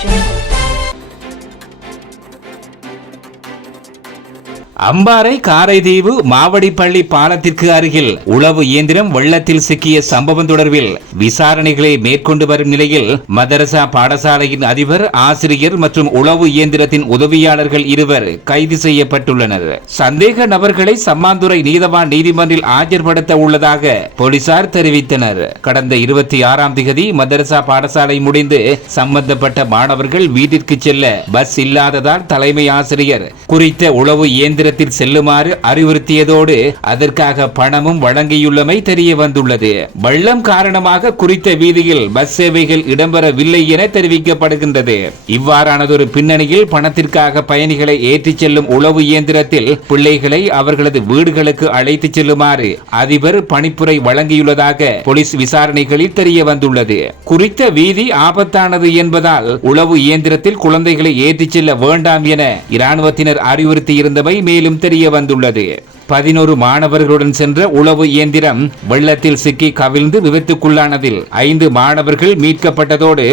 真的 அம்பாறை காரைதீவு மாவடிப்பள்ளி பாலத்திற்கு அருகில் உளவு இயந்திரம் வெள்ளத்தில் சிக்கிய சம்பவம் தொடர்பில் விசாரணைகளை மேற்கொண்டு வரும் நிலையில் மதரசா பாடசாலையின் அதிபர் ஆசிரியர் மற்றும் உளவு இயந்திரத்தின் உதவியாளர்கள் இருவர் கைது செய்யப்பட்டுள்ளனர். சந்தேக நபர்களை சம்மாந்துறை நீதவான் நீதிமன்றில் ஆஜர்படுத்த உள்ளதாக போலீசார் தெரிவித்தனர். கடந்த இருபத்தி ஆறாம் திகதி மதரசா பாடசாலை முடிந்து சம்பந்தப்பட்ட மாணவர்கள் வீட்டிற்கு செல்ல பஸ் இல்லாததால் தலைமை ஆசிரியர் குறித்த உளவு இயந்திர இயந்திரத்தில் செல்லுமாறு அறிவுறுத்தியதோடு அதற்காக பணமும் வழங்கியுள்ளமை தெரிய வந்துள்ளது. வெள்ளம் காரணமாக குறித்த வீதியில் பஸ் சேவைகள் இடம்பெறவில்லை என தெரிவிக்கப்படுகின்றது. இவ்வாறானதொரு பின்னணியில் பணத்திற்காக பயணிகளை ஏற்றிச் செல்லும் உளவு இயந்திரத்தில் பிள்ளைகளை அவர்களது வீடுகளுக்கு அழைத்துச் செல்லுமாறு அதிபர் பணிப்புரை வழங்கியுள்ளதாக போலீஸ் விசாரணைகளில் தெரிய வந்துள்ளது. குறித்த வீதி ஆபத்தானது என்பதால் உளவு இயந்திரத்தில் குழந்தைகளை ஏற்றிச் செல்ல வேண்டாம் என இராணுவத்தினர் அறிவுறுத்தியிருந்தமை மேலும் தெரிய வந்துள்ளது. பதினோரு மாணவர்களுடன் சென்ற உளவு இயந்திரம் வெள்ளத்தில் சிக்கி கவிழ்ந்து விபத்துக்குள்ளானதில் ஐந்து மாணவர்கள் மீட்கப்பட்டதோடு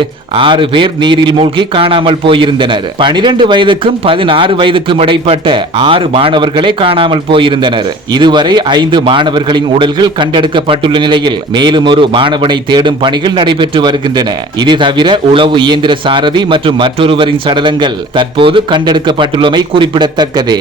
ஆறு பேர் நீரில் மூழ்கி காணாமல் போயிருந்தனர். பனிரெண்டு வயதுக்கும் பதினாறு வயதுக்கும் இடைப்பட்ட ஆறு மாணவர்களே காணாமல் போயிருந்தனர். இதுவரை ஐந்து மாணவர்களின் உடல்கள் கண்டெடுக்கப்பட்டுள்ள நிலையில் மேலும் ஒரு மாணவனை தேடும் பணிகள் நடைபெற்று வருகின்றன. இது தவிர உளவு இயந்திர சாரதி மற்றும் மற்றொருவரின் சடலங்கள் தற்போது கண்டெடுக்கப்பட்டுள்ளமை குறிப்பிடத்தக்கது.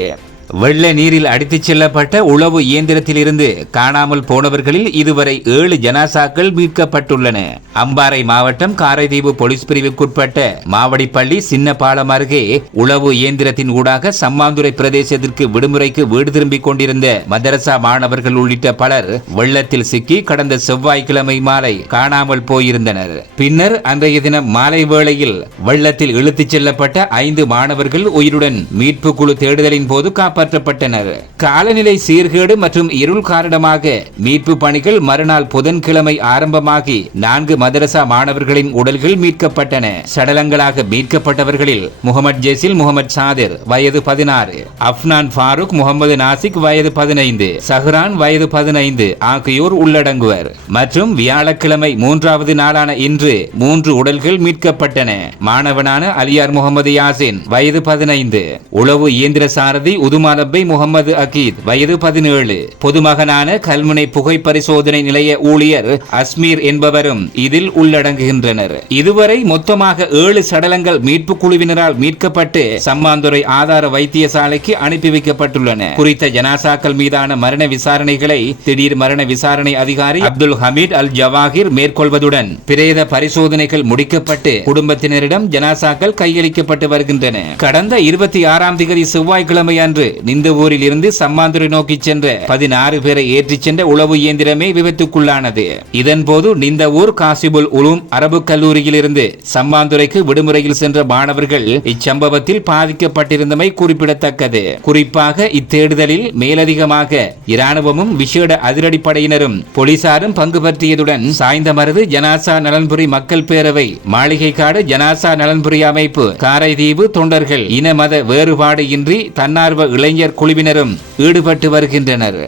வெள்ள நீரில் அடித்துச் செல்லப்பட்ட உளவு இயந்திரத்திலிருந்து காணாமல் போனவர்களில் இதுவரை ஏழு ஜனாசாக்கள் மீட்கப்பட்டுள்ளன. அம்பாறை மாவட்டம் காரைதீவு போலீஸ் பிரிவுக்குட்பட்ட மாவடிப்பள்ளி சின்ன பாலம் அருகே உளவு இயந்திரத்தின் ஊடாக சம்மாந்துறை பிரதேசத்திற்கு விடுமுறைக்கு வீடு திரும்பிக் கொண்டிருந்த மதரசா மாணவர்கள் உள்ளிட்ட பலர் வெள்ளத்தில் சிக்கி கடந்த செவ்வாய்க்கிழமை மாலை காணாமல் போயிருந்தனர். பின்னர் அன்றைய தினம் மாலை வேளையில் வெள்ளத்தில் இழுத்துச் செல்லப்பட்ட ஐந்து மாணவர்கள் உயிருடன் மீட்பு குழு தேடுதலின் போது காப்பாற்றப்பட்டனர் காலநிலை சீர்கேடு மற்றும் இருள் காரணமாக மீட்பு பணிகள் மறுநாள் புதன்கிழமை ஆரம்பமாகி நான்கு மதரசா மாணவர்களின் உடல்கள் மீட்கப்பட்டன. சடலங்களாக மீட்கப்பட்டவர்களில் முகமது ஜெசில் முகமது சாதிர் வயது பதினாறு அப்னான் ஃபாரூக் முகமது நாசிக் வயது பதினைந்து சஹ்ரான் வயது பதினைந்து ஆகியோர் உள்ளடங்குவர். மற்றும் வியாழக்கிழமை மூன்றாவது நாளான இன்று மூன்று உடல்கள் மீட்கப்பட்டன. மாணவனான அலியார் முகமது யாசின் வயது பதினைந்து உளவு இயந்திர சாரதி உதும உதுமாலப்பை முகமது அகீத். வயது பதினேழு. பொதுமகனான கல்முனை புகை பரிசோதனை நிலைய ஊழியர் அஸ்மீர் என்பவரும் இதில் உள்ளடங்குகின்றனர். இதுவரை மொத்தமாக ஏழு சடலங்கள் மீட்பு குழுவினரால் மீட்கப்பட்டு சம்மாந்துறை ஆதார வைத்தியசாலைக்கு அனுப்பி வைக்கப்பட்டுள்ளன. குறித்த ஜனாசாக்கள் மீதான மரண விசாரணைகளை திடீர் மரண விசாரணை அதிகாரி அப்துல் ஹமீத் அல் ஜவாஹிர் மேற்கொள்வதுடன் பிரேத பரிசோதனைகள் முடிக்கப்பட்டு குடும்பத்தினரிடம் ஜனாசாக்கள் கையளிக்கப்பட்டு வருகின்றன. கடந்த இருபத்தி ஆறாம் திகதி செவ்வாய்க்கிழமை அன்று நிந்தவூரில் இருந்து சம்மாந்துறை நோக்கி சென்ற பதினாறு பேரை ஏற்றிச் சென்ற உளவு இயந்திரமே விபத்துக்குள்ளானது. இதன்போது நிந்தவூர் காசிபுல் உலூம் அரபு கல்லூரியில் இருந்து சம்மாந்துறைக்கு விடுமுறையில் சென்ற மாணவர்கள் இச்சம்பவத்தில் பாதிக்கப்பட்டிருந்தமை குறிப்பிடத்தக்கது. குறிப்பாக இத்தேடுதலில் மேலதிகமாக இராணுவமும் விசேட அதிரடிப்படையினரும் போலீசாரும் பங்கு பற்றியதுடன் சாய்ந்தமருது ஜனாசா நலன்புரி மக்கள் பேரவை மாளிகைக்காடு ஜனாசா நலன்புரி அமைப்பு காரைதீவு தொண்டர்கள் இன மத வேறுபாடு இன்றி தன்னார்வ இளைஞர் குழுவினரும் ஈடுபட்டு வருகின்றனர்.